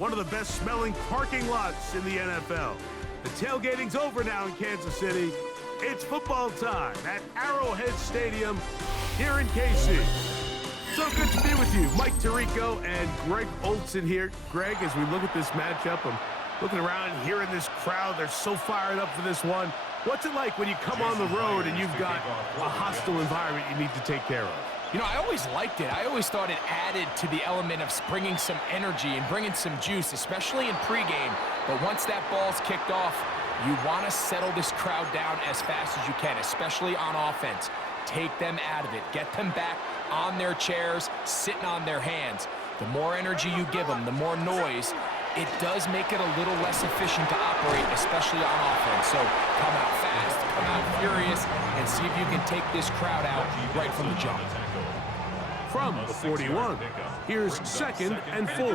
one of the best-smelling parking lots in the NFL. The tailgating's over now in Kansas City. It's football time at Arrowhead Stadium here in KC. So good to be with you. Mike Tirico and Greg Olson here. Greg, as we look at this matchup, I'm looking around here in this crowd. They're so fired up for this one. What's it like when you come on the road and you've got a hostile environment you need to take care of? You know, I always liked it. I always thought it added to the element of bringing some energy and bringing some juice, especially in pregame. But once that ball's kicked off, you want to settle this crowd down as fast as you can, especially on offense. Take them out of it. Get them back on their chairs, sitting on their hands. The more energy you give them, the more noise, it does make it a little less efficient to operate, especially on offense. So come out fast, come out furious, and see if you can take this crowd out right from the jump. From the 41, here's 2nd and 4.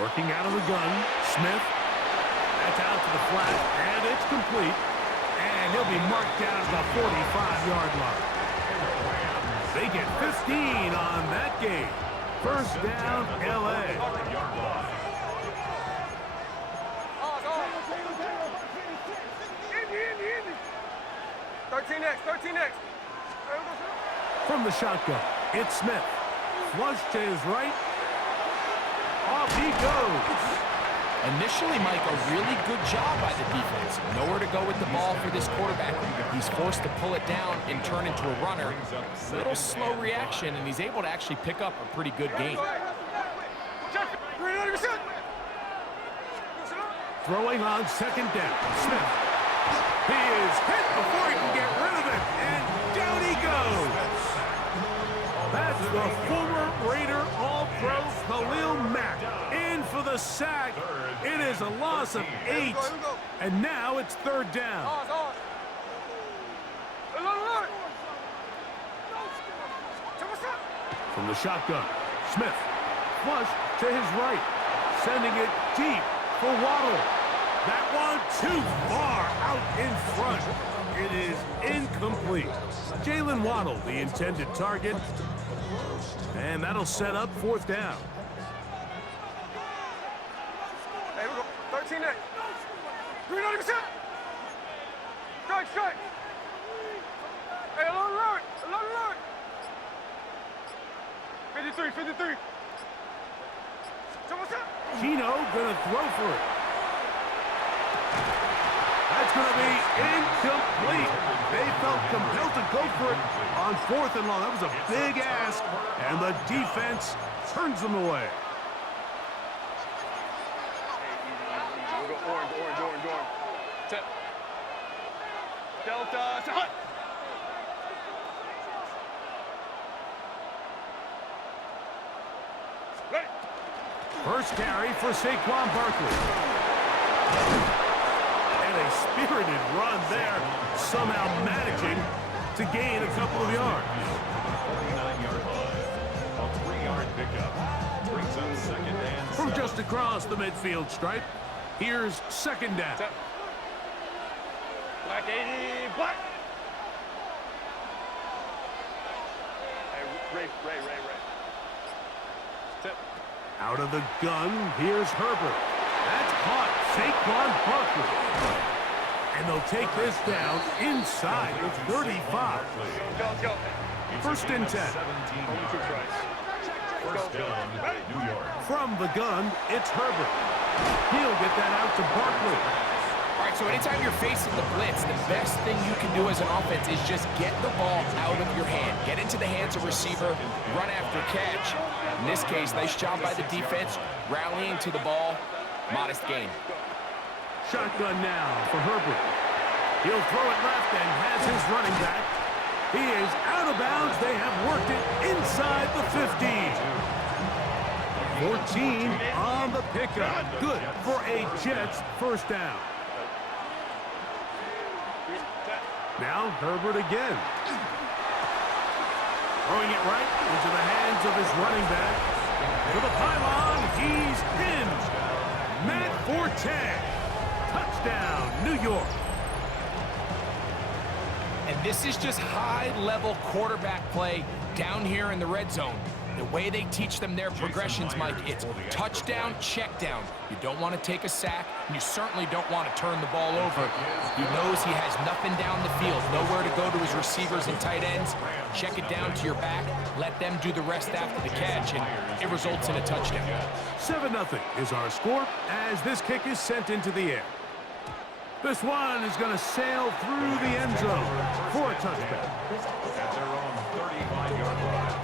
Working out of the gun, Smith. That's out to the flat, and it's complete. And he'll be marked down at the 45-yard line. They get 15 on that game. First down, L.A. 13 next. From the shotgun, it's Smith. Flush to his right. Off he goes. Initially, Mike, a really good job by the defense. Nowhere to go with the ball for this quarterback. He's forced to pull it down and turn into a runner. Little slow reaction, and he's able to actually pick up a pretty good game. Throwing on 2nd down, Smith. He is hit before he can get rid of it, and down he goes. That's the former Raider All-Pro Khalil Mack in for the sack. It is a loss of 8, and now it's 3rd down. From the shotgun, Smith, flush to his right, sending it deep for Waddle. That one too far out in front. It is incomplete. Jalen Waddle, the intended target, and that'll set up 4th down. Hey, we go. 13 next. 300%. Strike. Hey, alert. 53. Gino gonna throw for it. That's gonna be incomplete. They felt compelled to go for it on 4th and long. That was a big ask, and the defense turns them away. We'll go orange. Tip. Delta. Hut. Ready. First carry for Saquon Barkley. And a spirited run there, somehow managing to gain a couple of yards. 49-yard line. A 3-yard pickup. Brings up 2nd and 7. From just across the midfield stripe, here's 2nd down. Black 80, black. Hey, Ray. Tip. Out of the gun, here's Herbert. That's caught Saquon Barkley. And they'll take this down inside the 35. Let's go. 1st and 10. First down, New York. From the gun, it's Herbert. He'll get that out to Barkley. All right, so anytime you're facing the blitz, the best thing you can do as an offense is just get the ball out of your hand. Get into the hands of receiver, run after catch. In this case, nice job by the defense, rallying to the ball. Modest gain. Shotgun now for Herbert. He'll throw it left and has his running back. He is out of bounds. They have worked it inside the 15. 14 on the pickup. Good for a Jets first down. Now Herbert again. Throwing it right into the hands of his running back. To the pylon, he's pinned. Matt Forte. Touchdown, New York. And this is just high-level quarterback play down here in the red zone. The way they teach them their progressions, Mike, it's touchdown, check down. You don't want to take a sack, and you certainly don't want to turn the ball over. He knows he has nothing down the field, nowhere to go to his receivers and tight ends. Check it down to your back, let them do the rest after the catch, and it results in a touchdown. 7-0 is our score as this kick is sent into the air. This one is going to sail through the end zone for a touchdown. At their own 35-yard line.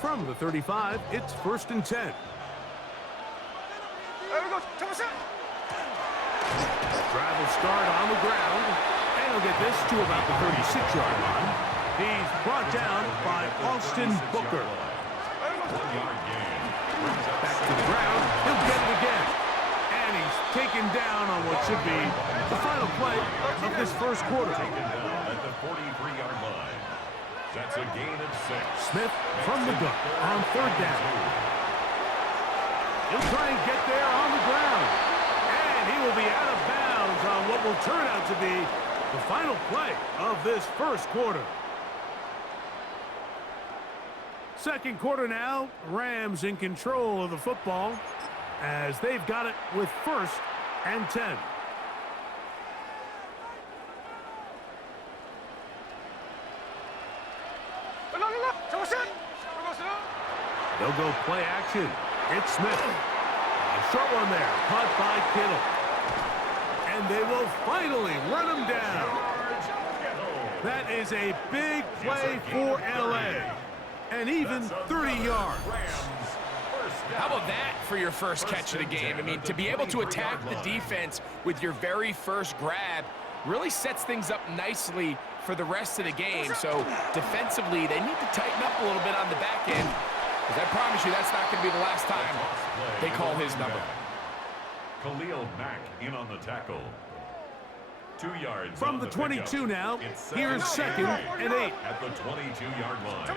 From the 35, it's 1st and 10. There we go. Come on, Drive will start on the ground, and he'll get this to about the 36-yard line. He's brought down by Austin Booker. Back to the ground, he'll get it again. And he's taken down on what should be the final play of this first quarter. Taken down at the 43-yard line. That's a gain of 6. Smith from the gun on 3rd down. He'll try and get there on the ground. And he will be out of bounds on what will turn out to be the final play of this first quarter. Second quarter now, Rams in control of the football as they've got it with 1st and 10. They'll go play action. It's Smith. A short one there, caught by Kittle. And they will finally run him down. That is a big play for L.A. And even 30 yards. How about that for your first catch of the game? I mean, to be able to attack the defense with your very first grab really sets things up nicely for the rest of the game. So defensively, they need to tighten up a little bit on the back end, because I promise you that's not going to be the last time they call his number. Khalil Mack in on the tackle. 2 yards from the 22 now. Here's 2nd and 8 at the 22-yard line.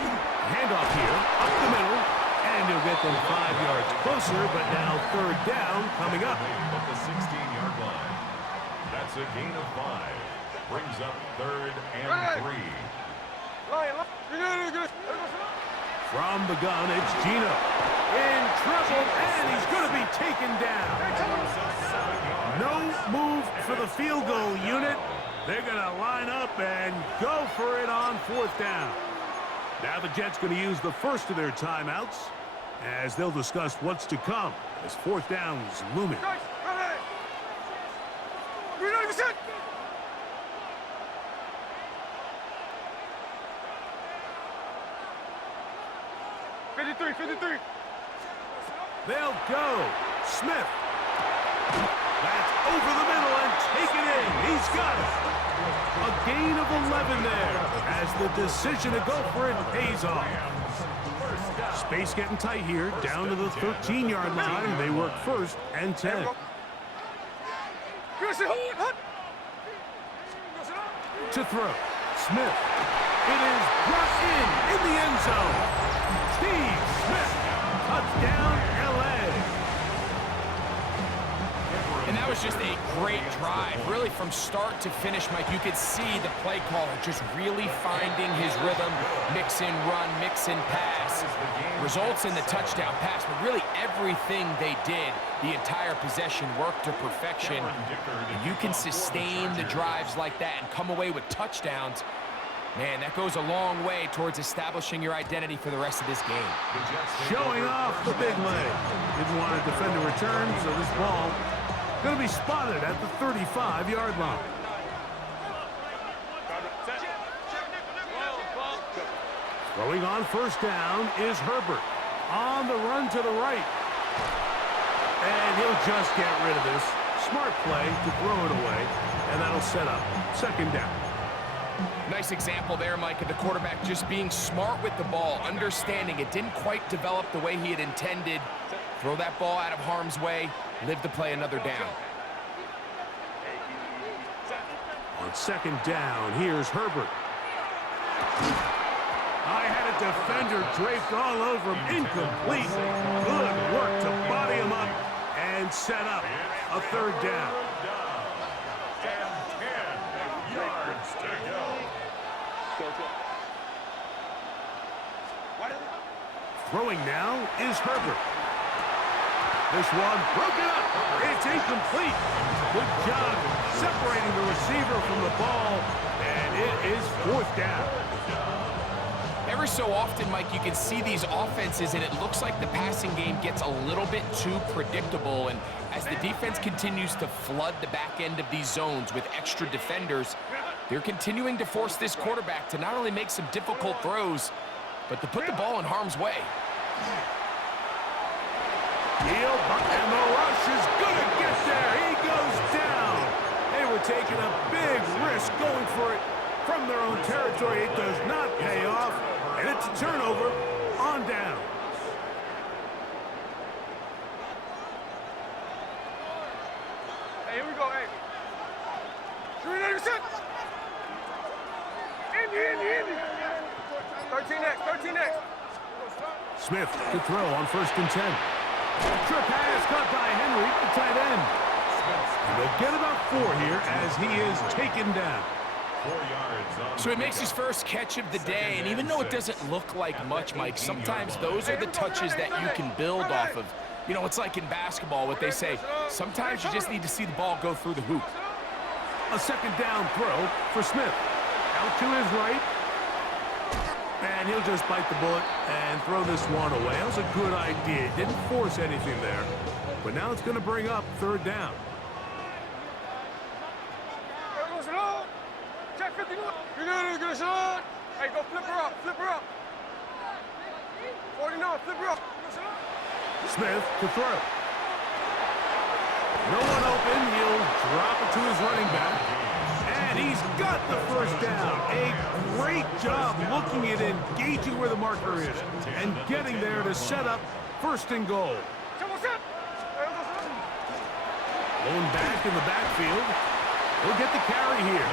Handoff here, up the middle, and he'll get them 5 yards closer, but now 3rd down coming up. At the 16-yard line. That's a gain of 5. Brings up 3rd and 3. From the gun, it's Gino. In trouble, and he's going to be taken down. No move for the field goal unit. They're going to line up and go for it on 4th down. Now the Jets going to use the first of their timeouts as they'll discuss what's to come as 4th down is looming. They'll go. Smith. That's over the middle and taken in. He's got it. A gain of 11 there as the decision to go for it pays off. Space getting tight here, down to the 13-yard line. They work 1st and 10. To throw. Smith. It is brought in the end zone. Steve Smith. Touchdown, L.A. And that was just a great drive. Really, from start to finish, Mike, you could see the play caller just really finding his rhythm. Mix in run, mix in pass. Results in the touchdown pass, but really everything they did, the entire possession worked to perfection. And you can sustain the drives like that and come away with touchdowns. Man, that goes a long way towards establishing your identity for the rest of this game. Showing off the big leg. Didn't want to defend a return, so this ball going to be spotted at the 35-yard line. Throwing on 1st down is Herbert. On the run to the right. And he'll just get rid of this. Smart play to throw it away, and that'll set up 2nd down. Nice example there, Mike, of the quarterback just being smart with the ball, understanding it didn't quite develop the way he had intended. Throw that ball out of harm's way, live to play another down. On 2nd down, here's Herbert. I had a defender draped all over him, incomplete. Good work to body him up, and set up a third down. And 10 yards to go. Throwing now is Herbert. This one broken up. It's incomplete. Good job separating the receiver from the ball, and it is fourth down. Every so often, Mike, you can see these offenses, and it looks like the passing game gets a little bit too predictable. And as the defense continues to flood the back end of these zones with extra defenders, they're continuing to force this quarterback to not only make some difficult throws, but to put the ball in harm's way. And the rush is going to get there. He goes down. They were taking a big risk going for it from their own territory. It does not pay off, and it's a turnover on down. Hey, here we go, hey. 380%. Indy. 13 next. Smith to throw on 1st and 10. Trip pass caught by Henry, the tight end. And they'll get about 4 here as he is taken down. 4 yards. So he makes his first catch of the day, and even though it doesn't look like much, Mike, sometimes those are the touches that you can build off of. You know, it's like in basketball, what they say, sometimes you just need to see the ball go through the hoop. A second down throw for Smith. Out to his right. And he'll just bite the bullet and throw this one away. That was a good idea. Didn't force anything there. But now it's going to bring up 3rd down. Check 51. You good shot. Hey, go flip her up. 49, flip her up. Smith to throw. No one open. He'll drop it to his running back. And he's got the first down. A great job looking at engaging where the marker is and getting there to set up 1st and goal. Going back in the backfield. He'll get the carry here.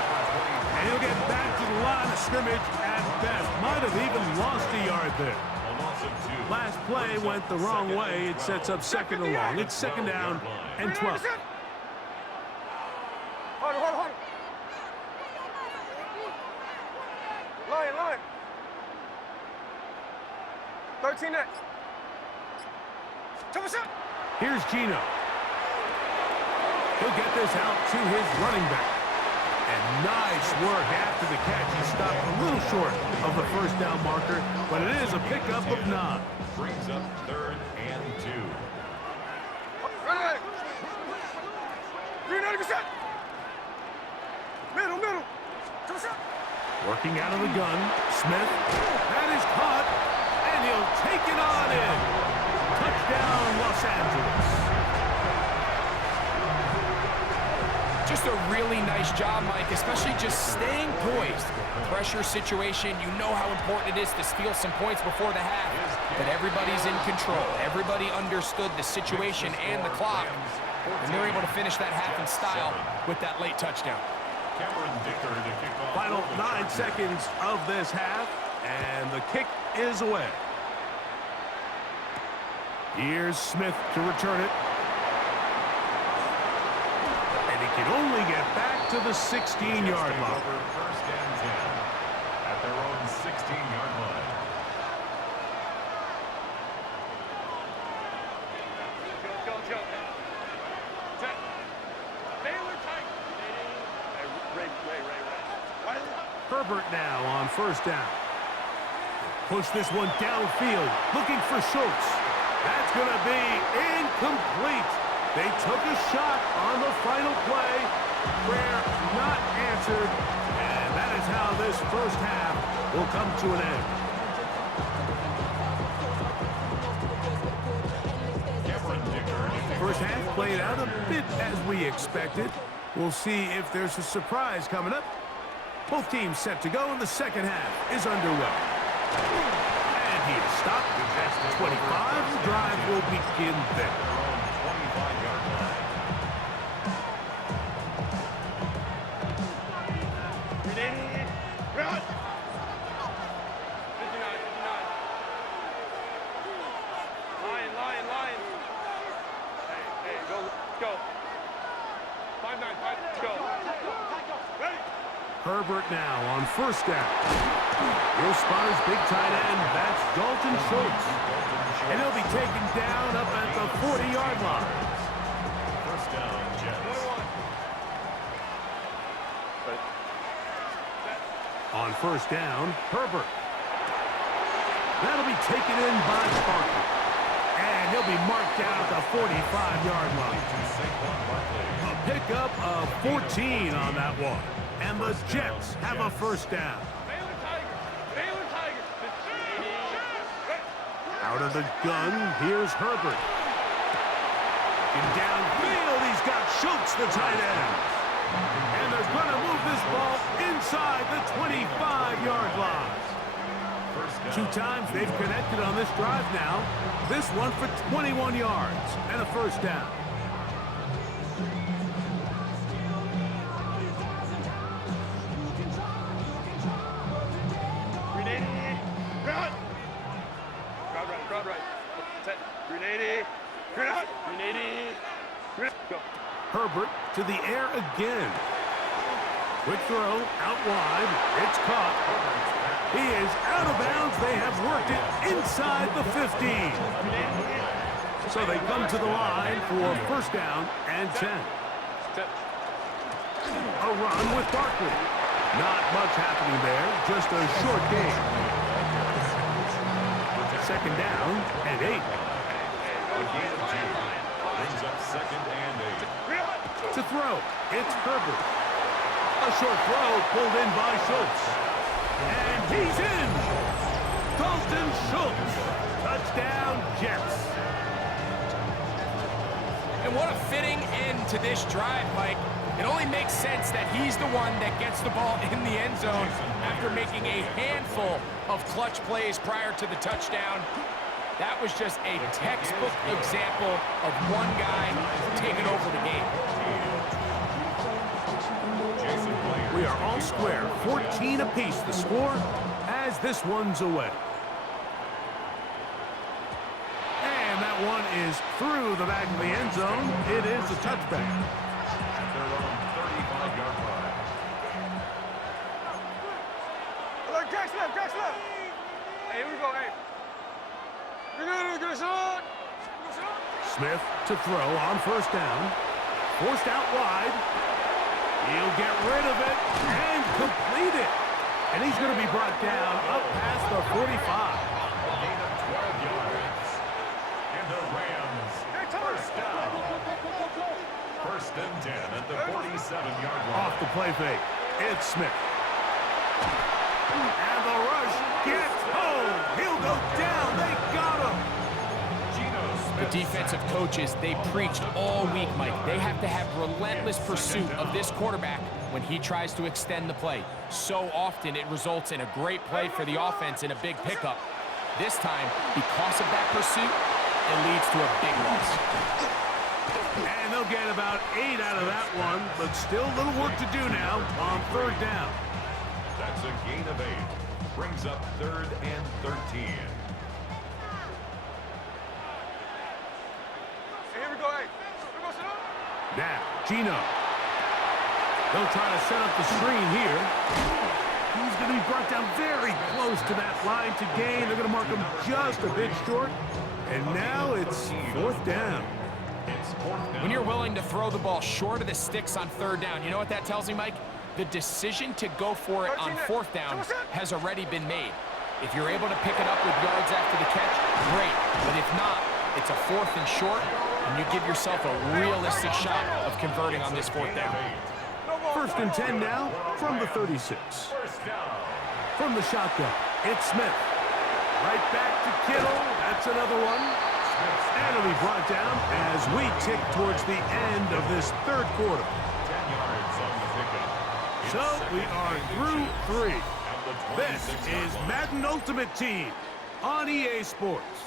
And he'll get back to the line of scrimmage at best. Might have even lost a yard there. Last play went the wrong way. It sets up 2nd and long. It's 2nd down and 12. Hold. Line. 13 next. Here's Gino. He'll get this out to his running back. And nice work after the catch. He stopped a little short of the 1st down marker, but it is a pickup of 9. Brings up 3rd and 2. 390%. Middle. Working out of the gun, Smith. That is caught, and he'll take it on in. Touchdown, Los Angeles. Just a really nice job, Mike, especially just staying poised. Pressure situation, you know how important it is to steal some points before the half, but everybody's in control. Everybody understood the situation and the clock, and they're able to finish that half in style with that late touchdown. Final 9 seconds of this half, and the kick is away. Here's Smith to return it. And he can only get back to the 16-yard line. 1st and 10 at their own 16-yard line. Go. Herbert now on 1st down. Push this one downfield, looking for Schultz. That's going to be incomplete. They took a shot on the final play. Prayer not answered, and that is how this 1st half will come to an end. First half played out a bit as we expected. We'll see if there's a surprise coming up. Both teams set to go, and the 2nd half is underway. And he is stopped at 25. The drive will begin there. Line. Hey, go. Herbert now on first down. Your spotter's big tight end, that's Dalton Schultz. And he'll be taken down up at the 40-yard line. First down, Jets. On first down, Herbert. That'll be taken in by Parker. And he'll be marked down at the 45-yard line. A pickup of 14 on that one. And the Jets have a first down. Out of the gun, here's Herbert. And downfield, he's got Schultz, the tight end. And they're going to move this ball inside the 25-yard line. Two times they've connected on this drive now. This one for 21 yards and a first down. Herbert to the air again. Quick throw, out wide. It's caught. He is out of bounds. They have worked it inside the 15. So they come to the line for first down and 10. A run with Barkley. Not much happening there, just a short game. Second down and 8. Brings up second and 8. To throw, it's Herbert. A short throw pulled in by Schultz. And he's in! Dalton Schultz. Touchdown, Jets. And what a fitting end to this drive, Mike. It only makes sense that he's the one that gets the ball in the end zone after making a handful of clutch plays prior to the touchdown. That was just a textbook example of one guy taking over the game. We are all square, 14 apiece the score as this one's away. And that one is through the back of the end zone. It is a touchback. They're on 35-yard line. Look, Jackson left, Jackson left. Hey, here we go, hey. Good shot. Smith to throw on first down. Forced out wide. He'll get rid of it and complete it. And he's going to be brought down up past the 45. Gain of 12 yards. And the Rams, first down. First and 10 at the 47-yard line. Off the play fake. It's Smith. And the rush gets home. He'll go down. They got him. The defensive coaches, they preached all week, Mike. They have to have relentless pursuit of this quarterback when he tries to extend the play. So often it results in a great play for the offense and a big pickup. This time, because of that pursuit, it leads to a big loss. And they'll get about 8 out of that one, but still a little work to do now on third down. That's a gain of 8. Brings up third and 13. Here we go, hey. Here we go, sit up. Now, Gino. They'll try to set up the screen here. He's going to be brought down very close to that line to gain. They're going to mark him just a bit short. And now it's fourth down. It's fourth down. When you're willing to throw the ball short of the sticks on third down, you know what that tells me, Mike? The decision to go for it on fourth down has already been made. If you're able to pick it up with yards after the catch, great. But if not, it's a fourth and short, and you give yourself a realistic shot of converting on this fourth down. First and 10 now from the 36. From the shotgun, it's Smith. Right back to Kittle. That's another one. And it'll be brought down as we tick towards the end of this third quarter. 10 yards on the pickup. So we are through 3. This is Madden Ultimate Team on EA Sports.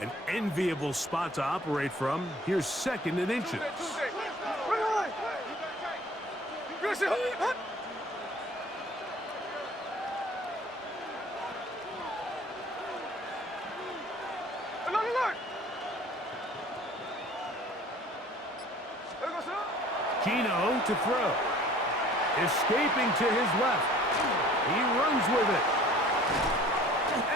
An enviable spot to operate from. Here's second and inches. Gino Gino to throw. Escaping to his left. He runs with it.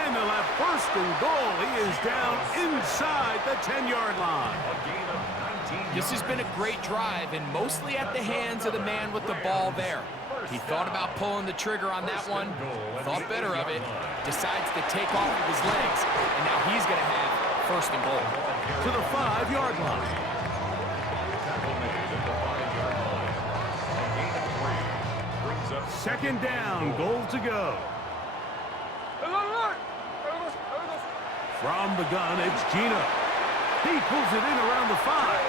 And they'll have first and goal. He is down inside the 10-yard line. This has been a great drive, and mostly at the hands of the man with the ball there. He thought about pulling the trigger on that one, thought better of it, decides to take off with his legs, and now he's going to have first and goal. To the 5-yard line. Second down, goal to go. From the gun, it's Gino. He pulls it in around the 5.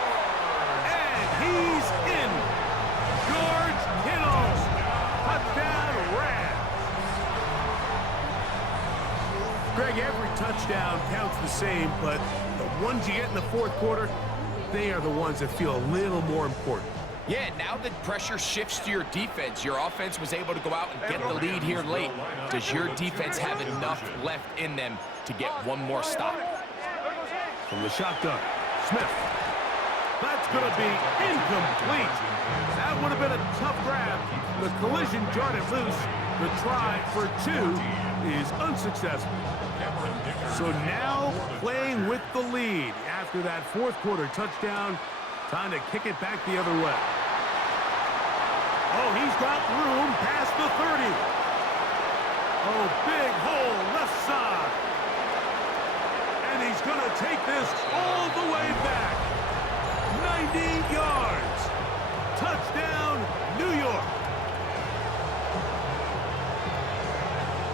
And he's in. George Kittle. Touchdown, Rams. Greg, every touchdown counts the same, but the ones you get in the fourth quarter, they are the ones that feel a little more important. Yeah, now that pressure shifts to your defense, your offense was able to go out and get the lead here late. Does your defense have enough left in them to get one more stop? From the shotgun, Smith. That's going to be incomplete. That would have been a tough grab. The collision jarred it loose. The try for 2 is unsuccessful. So now playing with the lead after that fourth quarter touchdown, time to kick it back the other way. Oh, he's got room past the 30. Oh, big hole left side. And he's going to take this all the way back. 90 yards. Touchdown, New York.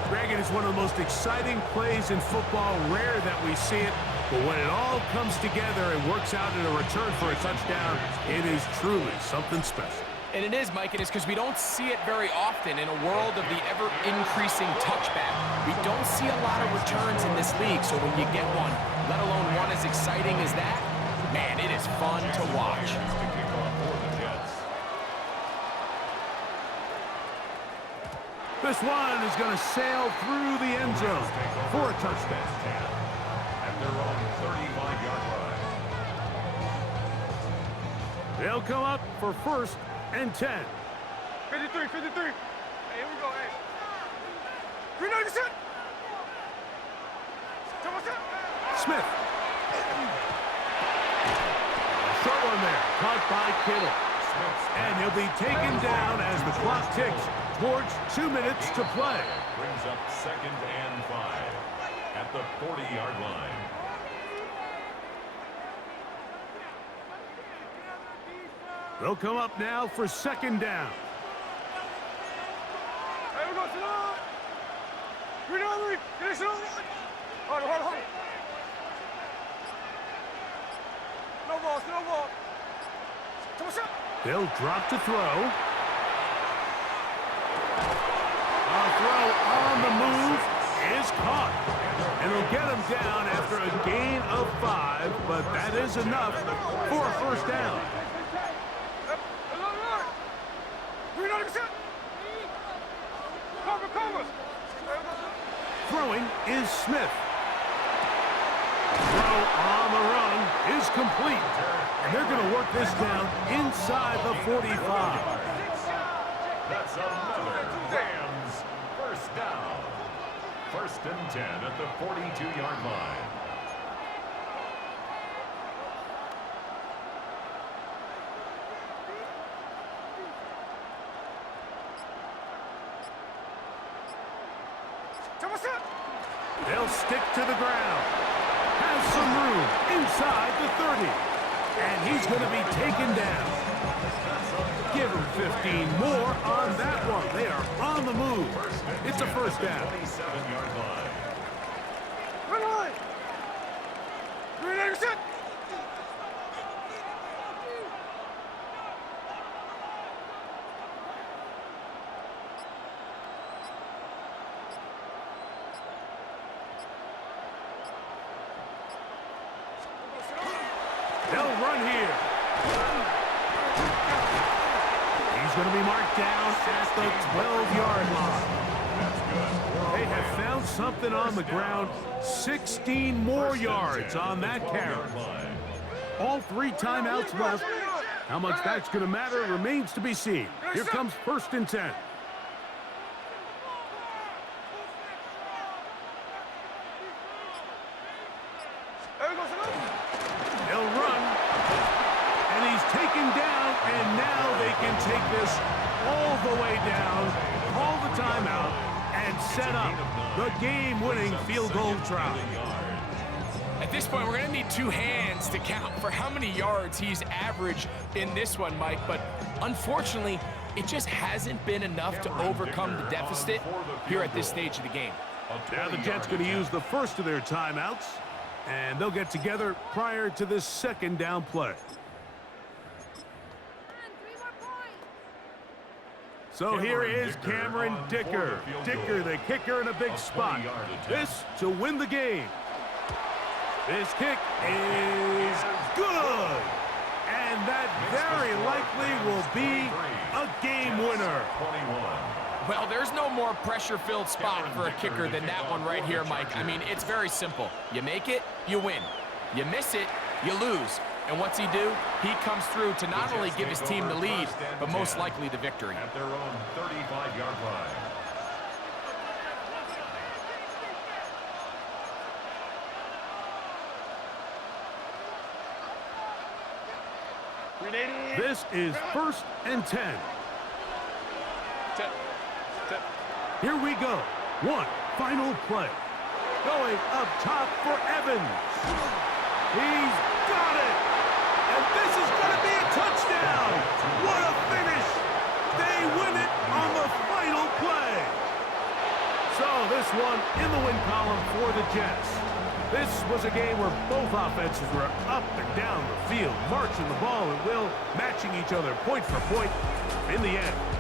Greg, it is one of the most exciting plays in football. Rare that we see it. But when it all comes together and works out in a return for a touchdown, it is truly something special. And it is, Mike, it is because we don't see it very often in a world of the ever-increasing touchback. We don't see a lot of returns in this league, so when you get one, let alone one as exciting as that, man, it is fun to watch. This one is going to sail through the end zone for a touchdown. At their own 35-yard line. They'll come up for first and 10. 53, 53. Hey, here we go, hey. 390. Smith. Short one there, caught by Kittle. And he'll be taken down as the clock ticks towards 2 minutes to play. Brings up second and 5 at the 40-yard line. They'll come up now for second down. Hey, we go to the line. 390. Finish it on the line. Hold on. No ball. They'll drop to throw. A throw on the move is caught. And it'll get him down after a gain of 5, but that is enough for a first down. Throwing is Smith. Throw on the run is complete. And they're going to work this down inside the 45. That's another Rams first down. First and 10 at the 42-yard line. They'll stick to the ground. Has some room inside the 30. And he's going to be taken down. Give him 15 more on that one. They are on the move. It's a first down. 27-yard line. They'll run here. He's going to be marked down at the 12-yard line. They have found something on the ground. 16 more yards on that carry. All 3 timeouts left. How much that's going to matter remains to be seen. Here comes 1st and 10. He'll run, and he's taken down, and now they can take this all the way down, call the timeout, and set up the game-winning field goal try. At this point, we're going to need 2 hands to count for how many yards he's averaged in this one, Mike. But unfortunately, it just hasn't been enough to overcome the deficit here at this stage of the game. Now the Jets going to use the first of their timeouts, and they'll get together prior to this 2nd down play. So here is Cameron Dicker. Dicker, the kicker, in a big spot. This to win the game. This kick is good. And that very likely will be a game winner. Well, there's no more pressure-filled spot for a kicker than that one right here, Mike. I mean, it's very simple. You make it, you win. You miss it, you lose. And what's he do? He comes through to not only give his team the lead, but most likely the victory. At their own 35-yard line. This is 1st and 10. Here we go. One final play. Going up top for Evans. He's got it. And this is going to be a touchdown. What a finish. They win it on the final play. So this one in the win column for the Jets. This was a game where both offenses were up and down the field, marching the ball at will, matching each other point for point in the end.